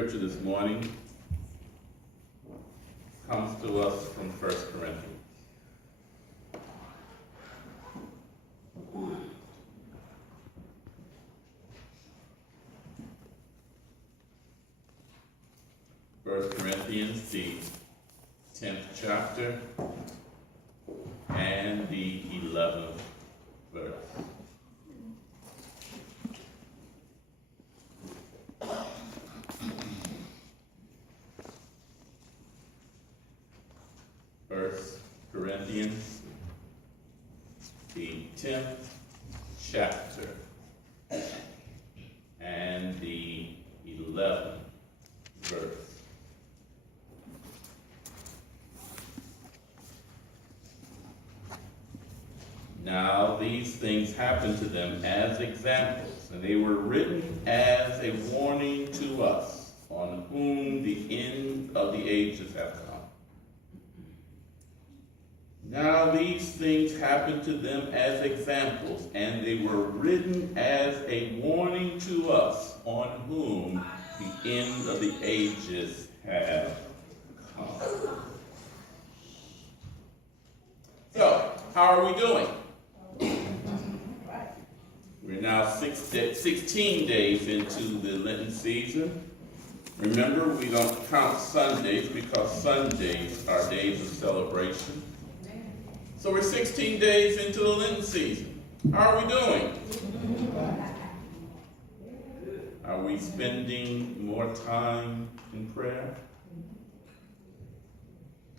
scripture this morning comes to us from 1 Corinthians. First Corinthians, the 10th chapter and the 11th verse. First Corinthians, the 10th chapter and the 11th verse. Now these things happened to them as examples, and they were written as a warning to us, on whom the end of the ages have come. Now these things happened to them as examples, and they were written as a warning to us, on whom the end of the ages have come. So, how are we doing? We're now 16 days into the Lenten season. Remember, we don't count Sundays because Sundays are days of celebration. So we're 16 days into the Lenten season. How are we doing? Are we spending more time in prayer?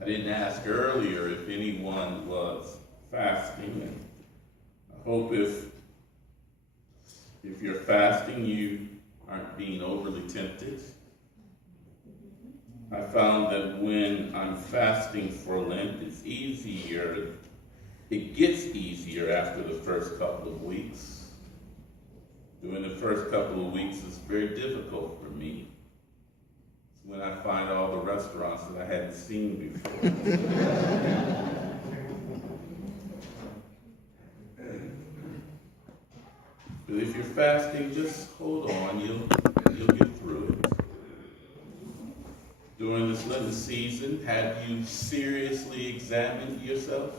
I didn't ask earlier if anyone was fasting, and I hope if you're fasting, you aren't being overly tempted. I found that when I'm fasting for Lent, it's easier. It gets easier after the first couple of weeks. During the first couple of weeks, it's very difficult for me. It's when I find all the restaurants that I hadn't seen before. But if you're fasting, just hold on. You'll get through it. During this Lenten season, have you seriously examined yourself?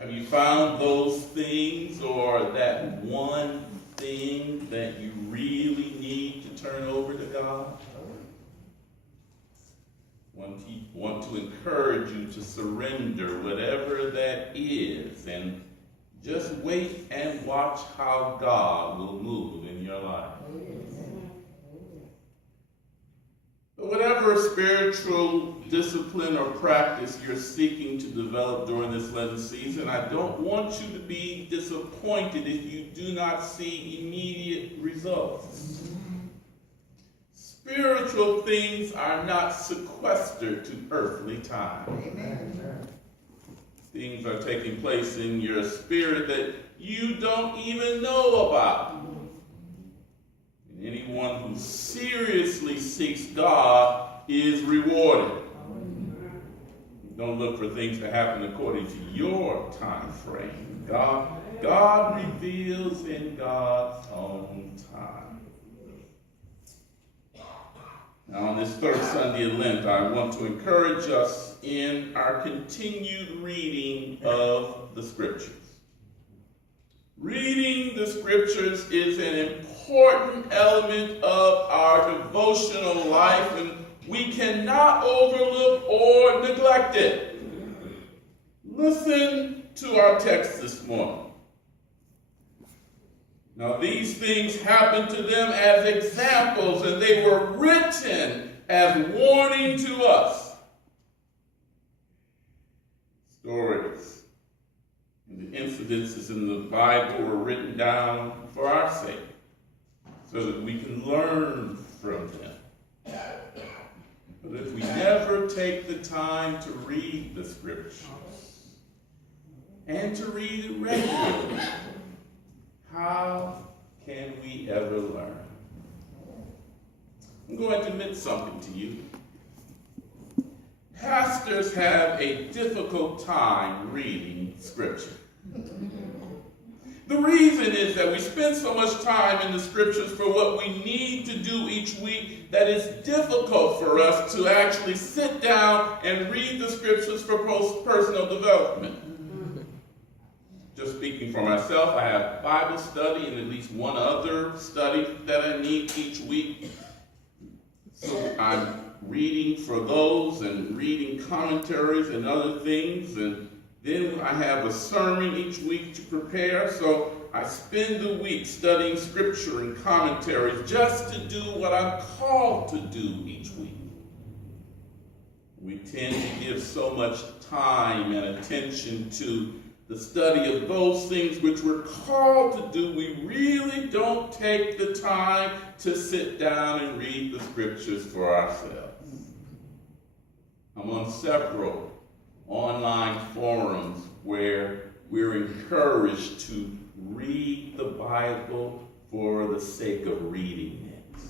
Have you found those things or that one thing that you really need to turn over to God? Want to encourage you to surrender whatever that is, and just wait and watch how God will move in your life. But whatever spiritual discipline or practice you're seeking to develop during this Lenten season, I don't want you to be disappointed if you do not see immediate results. Spiritual things are not sequestered to earthly time. Amen. Things are taking place in your spirit that you don't even know about. And anyone who seriously seeks God is rewarded. Don't look for things to happen according to your time frame. God reveals in God's own time. Now, on this third Sunday of Lent, I want to encourage us in our continued reading of the Scriptures. Reading the Scriptures is an important element of our devotional life, and we cannot overlook or neglect it. Listen to our text this morning. Now, these things happened to them as examples, and they were written as warning to us. Stories and the incidences in the Bible were written down for our sake, so that we can learn from them. But if we never take the time to read the Scriptures, and to read it regularly, how can we ever learn? I'm going to admit something to you. Pastors have a difficult time reading Scripture. The reason is that we spend so much time in the scriptures for what we need to do each week that it's difficult for us to actually sit down and read the scriptures for personal development. Just speaking for myself, I have Bible study and at least one other study that I need each week. So I'm reading for those and reading commentaries and other things, and then I have a sermon each week to prepare. So I spend the week studying scripture and commentaries just to do what I'm called to do each week. We tend to give so much time and attention to the study of those things which we're called to do. We really don't take the time to sit down and read the scriptures for ourselves. I'm on several online forums where we're encouraged to read the Bible for the sake of reading it.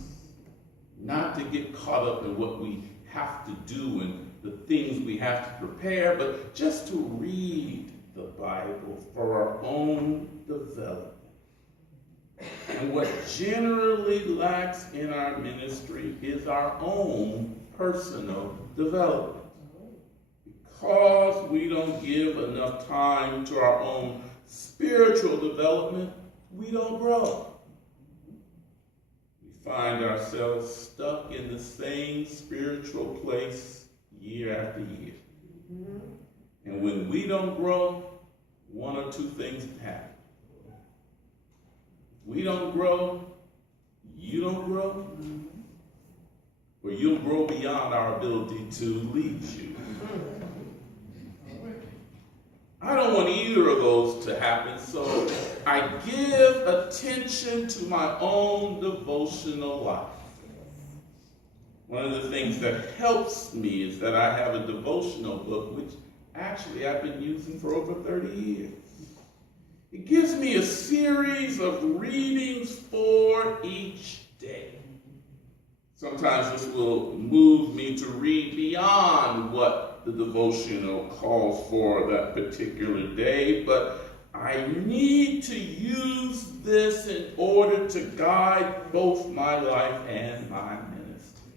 Not to get caught up in what we have to do and the things we have to prepare, but just to read the Bible for our own development. And what generally lacks in our ministry is our own personal development. Because we don't give enough time to our own spiritual development, we don't grow. We find ourselves stuck in the same spiritual place year after year. And when we don't grow, one or two things happen. If we don't grow, you don't grow, or you'll grow beyond our ability to lead you. I don't want either of those to happen, so I give attention to my own devotional life. One of the things that helps me is that I have a devotional book, which actually I've been using for over 30 years. It gives me a series of readings for each day. Sometimes this will move me to read beyond what the devotional calls for that particular day, but I need to use this in order to guide both my life and my ministry.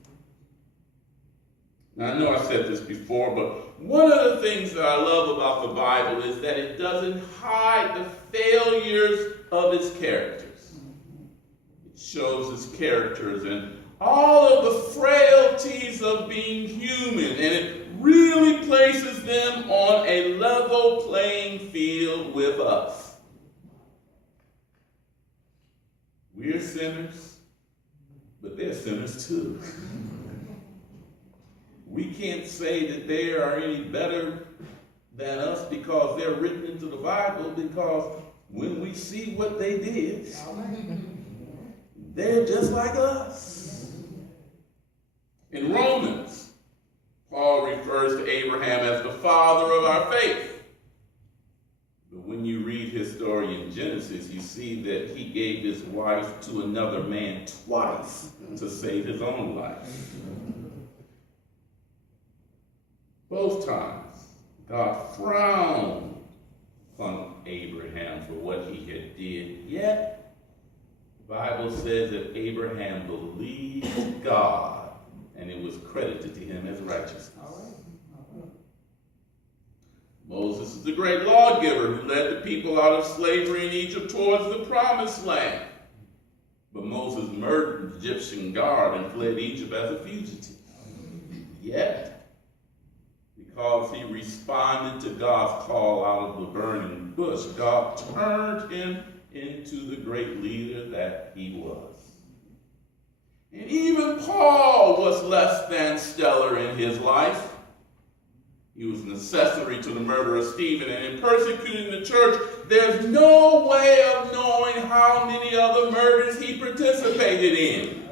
Now, I know I said this before, but one of the things that I love about the Bible is that it doesn't hide the failures of its characters. It shows its characters and all of the frailties of being human, and it really places them on a level playing field with us. We're sinners, but they're sinners too. We can't say that they are any better than us because they're written into the Bible, because when we see what they did, they're just like us. In Romans, Paul refers to Abraham as the father of our faith. But when you read his story in Genesis, you see that he gave his wife to another man twice to save his own life. Both times, God frowned upon Abraham for what he had did. Yet, the Bible says that Abraham believed God, and it was credited to him as righteousness. Moses is the great lawgiver who led the people out of slavery in Egypt towards the promised land. But Moses murdered the Egyptian guard and fled Egypt as a fugitive. Yet, because he responded to God's call out of the burning bush, God turned him into the great leader that he was. And even Paul was less than stellar in his life. He was an accessory to the murder of Stephen, and in persecuting the church, there's no way of knowing how many other murders he participated in.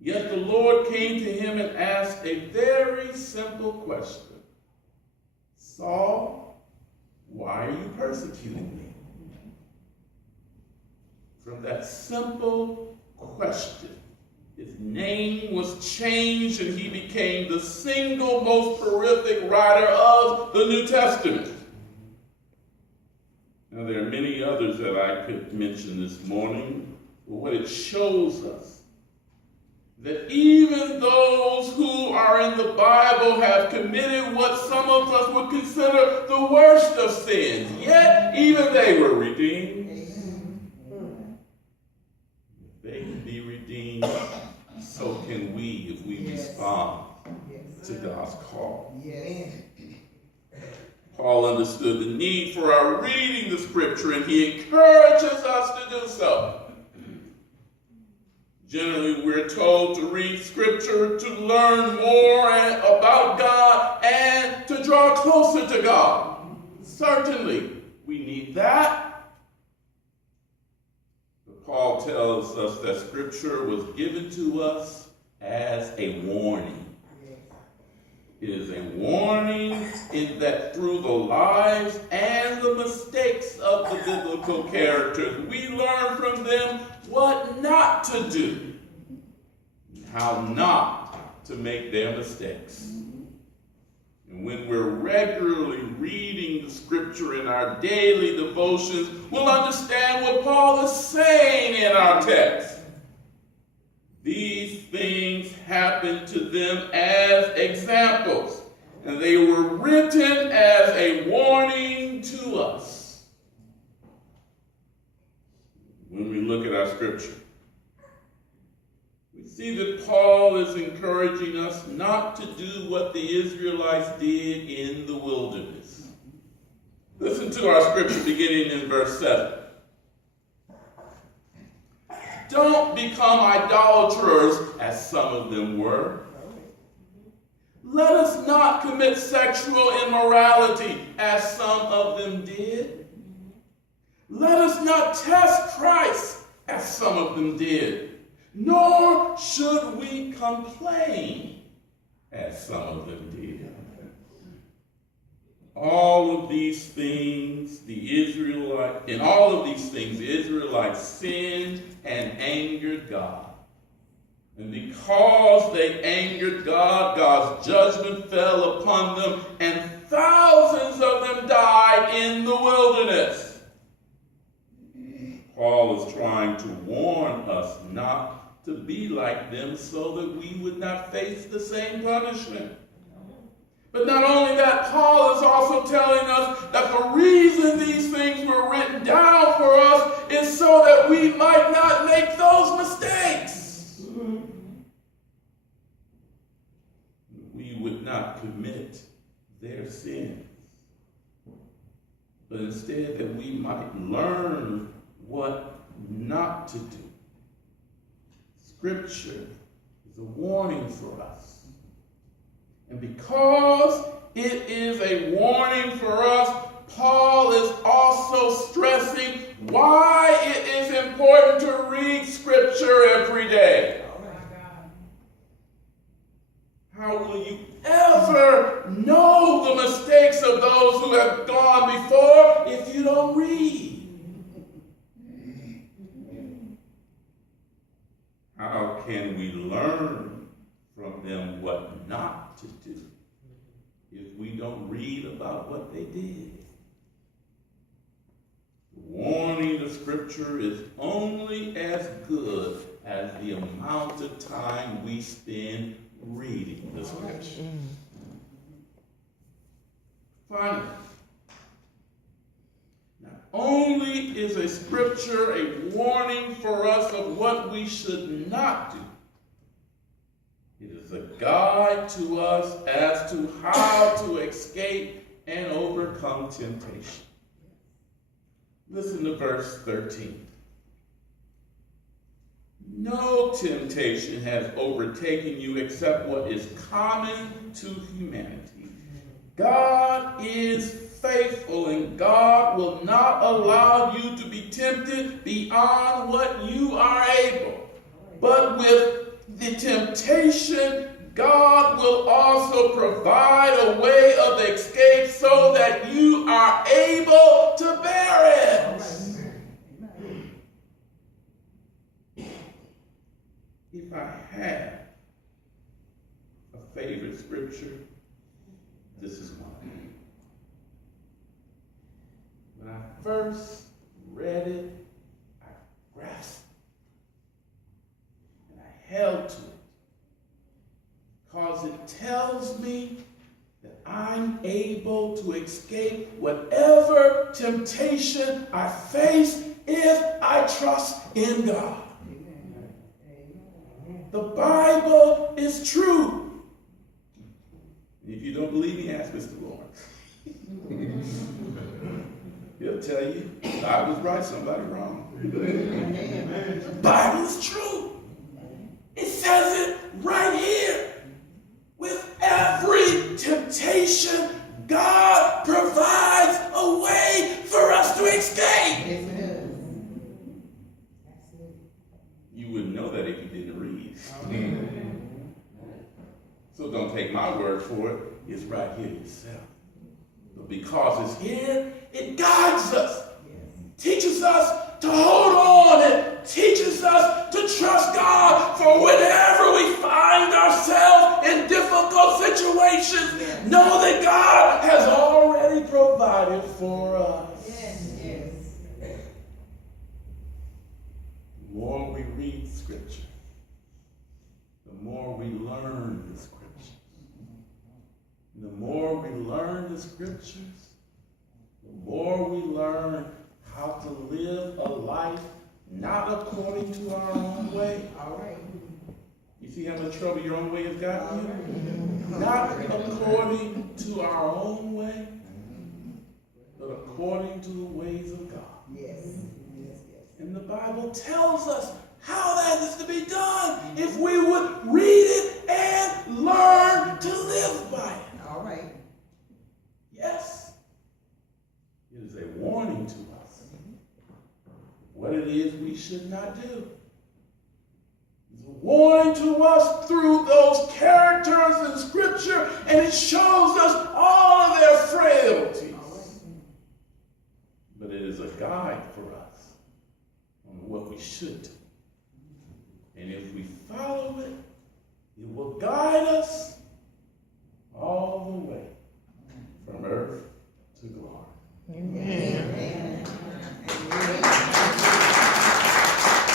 Yet the Lord came to him and asked a very simple question. Saul, why are you persecuting me? From that simple question, his name was changed and he became the single most prolific writer of the New Testament. Now, there are many others that I could mention this morning, but what it shows us, that even those who are in the Bible have committed what some of us would consider the worst of sins, yet even they were redeemed. If they can be redeemed, so can we if we respond to God's call. Paul understood the need for our reading the scripture, and he encourages us to do so. Generally, we're told to read scripture to learn more about God and to draw closer to God. Certainly, we need that. But Paul tells us that scripture was given to us as a warning. It is a warning in that through the lives and the mistakes of the biblical characters, we learn from them what not to do, how not to make their mistakes. And when we're regularly reading the scripture in our daily devotions, we'll understand what Paul is saying in our text. These things happened to them as examples, and they were written as a warning to us. When we look at our scripture, we see that Paul is encouraging us not to do what the Israelites did in the wilderness. Listen to our scripture beginning in verse 7. Don't become idolaters, as some of them were. Let us not commit sexual immorality, as some of them did. Let us not test Christ, as some of them did. Nor should we complain, as some of them did. All of these things, the Israelites sinned and angered God. And because they angered God, God's judgment fell upon them, and thousands of them died in the wilderness. Paul is trying to warn us not to be like them so that we would not face the same punishment. But not only that, Paul is also telling us that the reason these things were written down for us is so that we might not make those mistakes. We would not commit their sins, but instead that we might learn what not to do. Scripture is a warning for us. And because it is a warning for us, Paul is also stressing why it is important to read Scripture every day. How will you ever know the mistakes of those who have gone before if you don't read? How can we learn from them what not to do if we don't read about what they did? The warning of Scripture is only as good as the amount of time we spend reading the Scripture. Finally, not only is a Scripture a warning for us of what we should not do, it is a guide to us as to how to escape and overcome temptation. Listen to verse 13. No temptation has overtaken you except what is common to humanity. God is faithful, and God will not allow you to be tempted beyond what you are able. But with the temptation, God will also provide a way of escape so that you are able to bear it. If I have a favorite scripture, this is one. When I first read it, I grasped it, and I held to it, because it tells me that I'm able to escape whatever temptation I face if I trust in God. The Bible is true. If you don't believe me, ask Mr. Lawrence. He'll tell you, I was right, somebody wrong. The Bible is true. It says it right here. With every temptation, God provides a way for us to escape. You wouldn't know that if you didn't read. So don't take my word for it. It's right here yourself. But because it's here, it guides us. Teaches us to hold on. It teaches us to trust God for whenever we find ourselves in difficult situations. Know that God has already provided for us. The more we read Scripture, the more we learn the Scripture. The more we learn the Scriptures, the more we learn how to live a life not according to our own way. All right. You see how much trouble your own way has gotten you? Not according to our own way, but according to the ways of God. Yes. And the Bible tells us how that is to be done if we would read it and learn to live by it. All right. Yes. It is a warning to us what it is we should not do. It's a warning to us through those characters in Scripture, and it shows us all of their frailties. But it is a guide for us on what we should do. And if we follow it, it will guide us